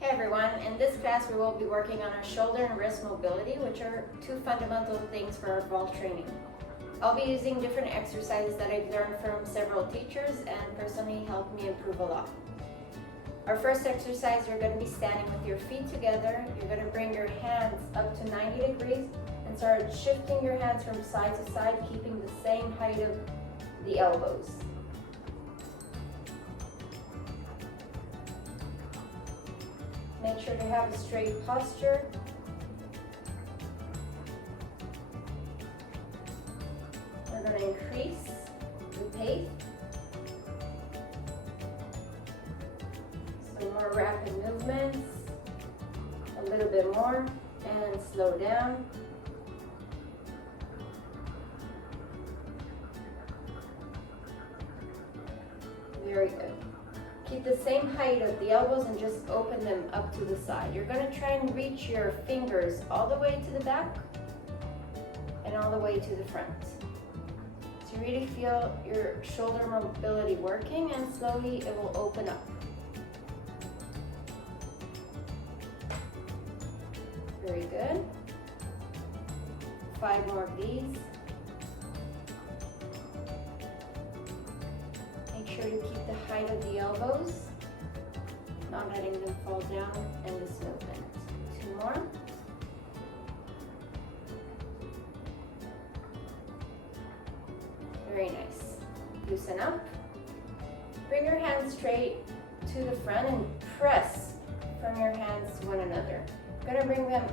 Hey everyone, in this class we will be working on our shoulder and wrist mobility, which are two fundamental things for our ball training. I'll be using different exercises that I've learned from several teachers and personally helped me improve a lot. Our first exercise, you're going to be standing with your feet together. You're going to bring your hands up to 90 degrees and start shifting your hands from side to side, keeping the same height of the elbows. Make sure to have a straight posture. We're going to increase the pace. Some more rapid movements. A little bit more and slow down. Very good. Keep the same height of the elbows and just open them up to the side. You're going to try and reach your fingers all the way to the back and all the way to the front. So you really feel your shoulder mobility working, and slowly it will open up. Very good. 5 more of these. Make sure to keep the height of the elbows, not letting them fall down in this movement. 2 more. Very nice. Loosen up. Bring your hands straight to the front and press from your hands to one another. You're going to bring them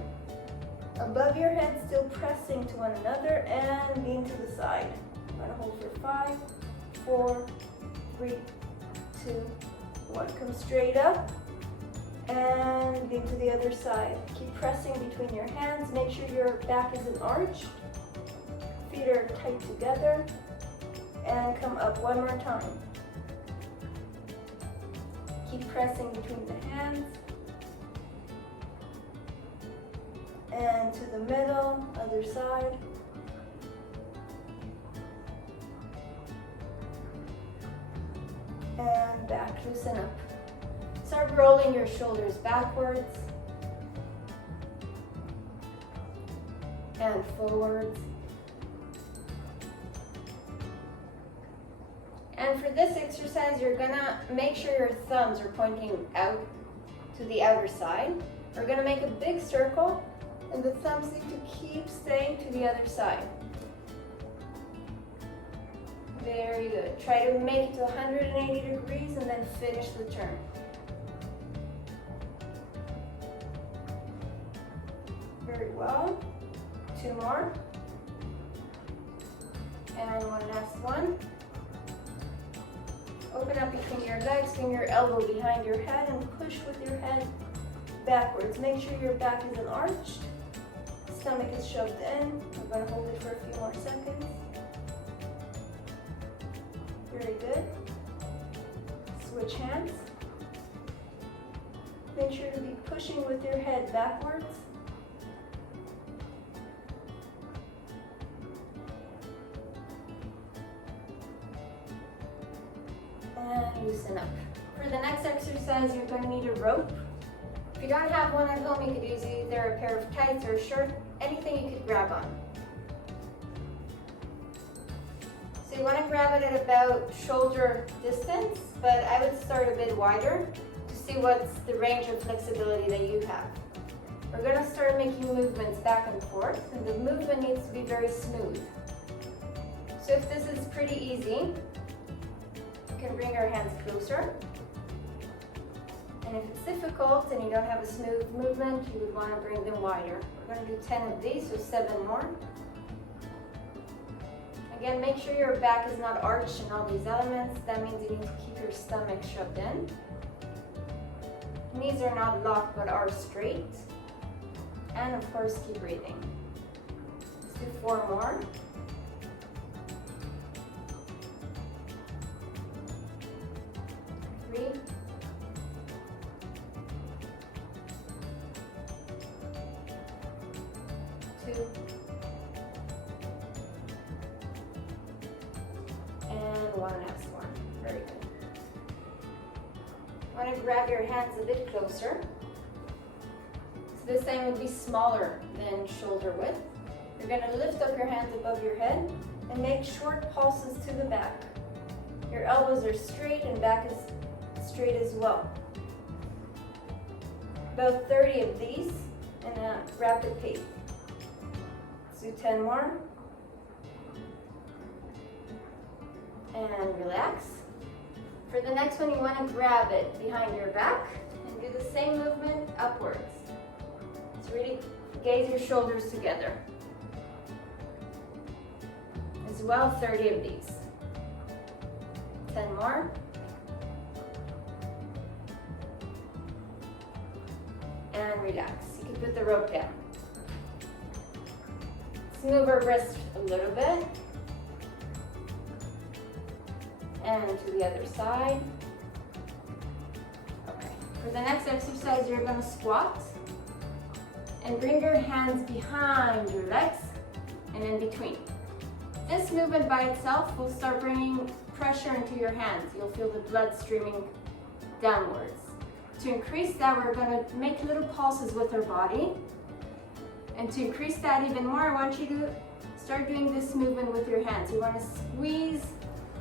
above your head, still pressing to one another, and lean to the side. I'm going to hold for 5, 4, 3, 2, 1. Come straight up and lean to the other side. Keep pressing between your hands. Make sure your back isn't arched. Feet are tight together. And come up one more time. Keep pressing between the hands. And to the middle, other side. And back, loosen up. Start rolling your shoulders backwards and forwards. And for this exercise, you're gonna make sure your thumbs are pointing out to the outer side. We're gonna make a big circle, and the thumbs need to keep staying to the other side. Very good. Try to make it to 180 degrees and then finish the turn. Very well. 2 more. And one last one. Open up between your legs, bring your elbow behind your head and push with your head backwards. Make sure your back isn't arched. Stomach is shoved in. We're going to hold it for a few more seconds. Very good. Switch hands. Make sure to be pushing with your head backwards. And loosen up. For the next exercise, you're going to need a rope. If you don't have one at home, you could use either a pair of tights or a shirt, anything you could grab on. So you want to grab it at about shoulder distance, but I would start a bit wider to see what's the range of flexibility that you have. We're going to start making movements back and forth, and the movement needs to be very smooth. So if this is pretty easy, you can bring your hands closer. And if it's difficult and you don't have a smooth movement, you would want to bring them wider. We're going to do 10 of these, so 7 more. Again, make sure your back is not arched in all these elements. That means you need to keep your stomach shoved in. Knees are not locked but are straight. And of course, keep breathing. Let's do 4 more. And one last one. Very good. Want to grab your hands a bit closer. This time would be smaller than shoulder width. You're going to lift up your hands above your head and make short pulses to the back. Your elbows are straight and back is straight as well. About 30 of these in a rapid pace. Let's do 10 more. And relax. For the next one, you want to grab it behind your back and do the same movement upwards. So really gaze your shoulders together. As well, 30 of these. 10 more. And relax. You can put the rope down. Let's move our wrist a little bit. And to the other side. Okay. For the next exercise, you're going to squat. And bring your hands behind your legs and in between. This movement by itself will start bringing pressure into your hands. You'll feel the blood streaming downwards. To increase that, we're going to make little pulses with our body. And to increase that even more, I want you to start doing this movement with your hands. You want to squeeze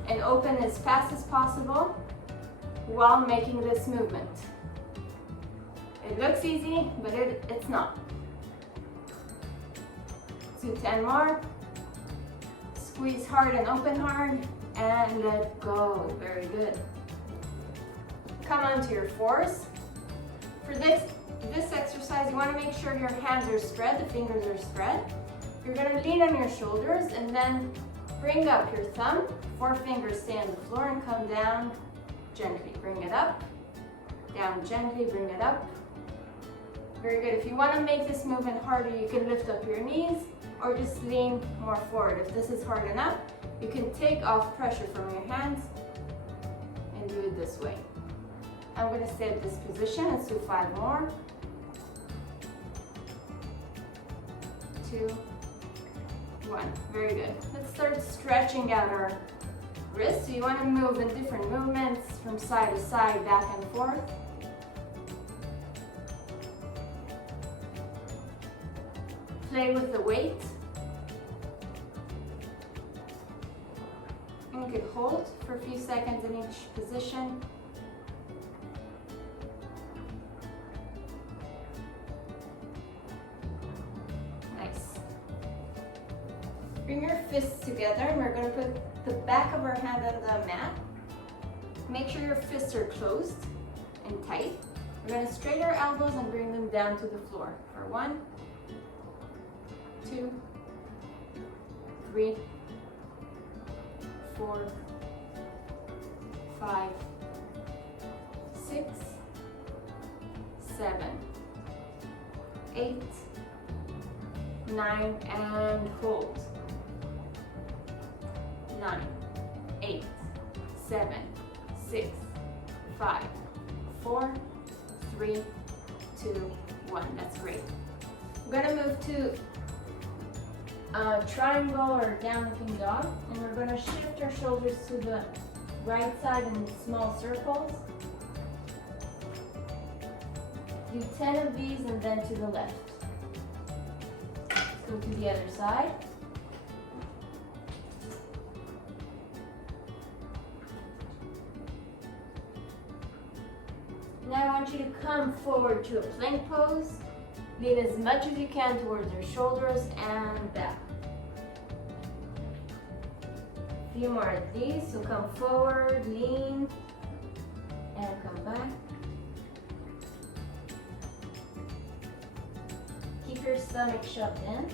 and open as fast as possible while making this movement. It looks easy, but it's not. So 10 more. Squeeze hard and open hard, and let go. Very good. Come onto your fours. For this exercise, you want to make sure your hands are spread, the fingers are spread. You're going to lean on your shoulders and then bring up your thumb. 4 fingers stay on the floor and come down gently. Bring it up, down gently, bring it up. Very good. If you want to make this movement harder, you can lift up your knees or just lean more forward. If this is hard enough, you can take off pressure from your hands and do it this way. I'm going to stay at this position. Let's do 5 more. 2, 1. Very good. Let's start stretching out our wrists. So you want to move in different movements from side to side, back and forth. Play with the weight. And you can hold for a few seconds in each position. Nice. Bring your fists together and we're going to put the back of our hand on the mat. Make sure your fists are closed and tight. We're going to straighten our elbows and bring them down to the floor. For 1, 2, 3, 4, 5, 6, 7, 8, 9, and hold. 9, 8, 7, 6, 5, 4, 3, 2, 1. That's great. We're going to move to triangle or down looking dog, and we're going to shift our shoulders to the right side in small circles. Do 10 of these and then to the left. Go to the other side. Now I want you to come forward to a plank pose. Lean as much as you can towards your shoulders and back. A few more of these, so come forward, lean, and come back. Keep your stomach shoved in.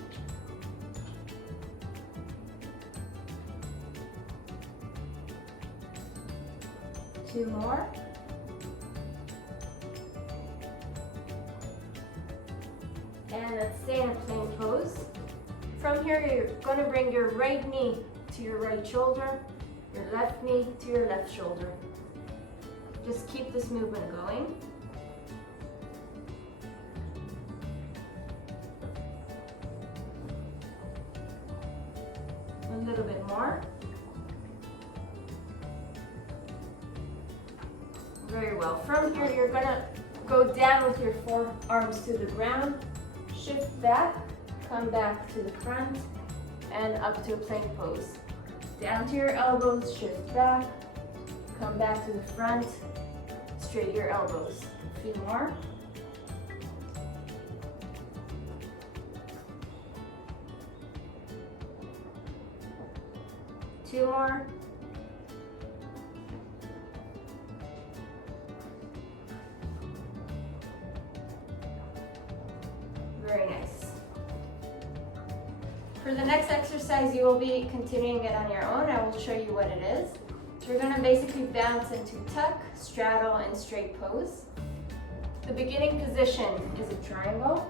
Two more. And let's stay in a plank pose. From here, you're going to bring your right knee to your right shoulder, your left knee to your left shoulder. Just keep this movement going. A little bit more. Very well. From here, you're going to Go down with your forearms to the ground, shift back, come back to the front, and up to a plank pose. Down to your elbows, shift back, come back to the front, straight your elbows. A few more. Two more. Very nice. For the next exercise, you will be continuing it on your own. I will show you what it is. So you're going to basically bounce into tuck, straddle, and straight pose. The beginning position is a triangle.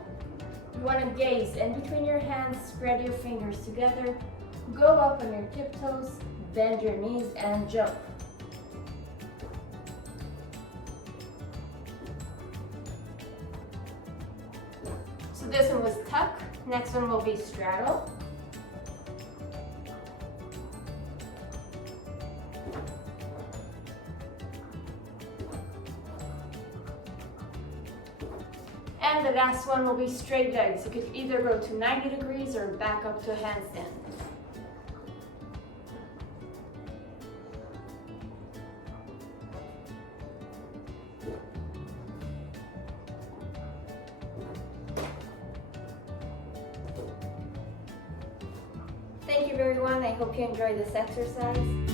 You want to gaze in between your hands, spread your fingers together, go up on your tiptoes, bend your knees, and jump. So this one was tuck. Next one will be straddle. And the last one will be straight legs. You could either go to 90 degrees or back up to a handstand. Thank you everyone. I hope you enjoyed this exercise.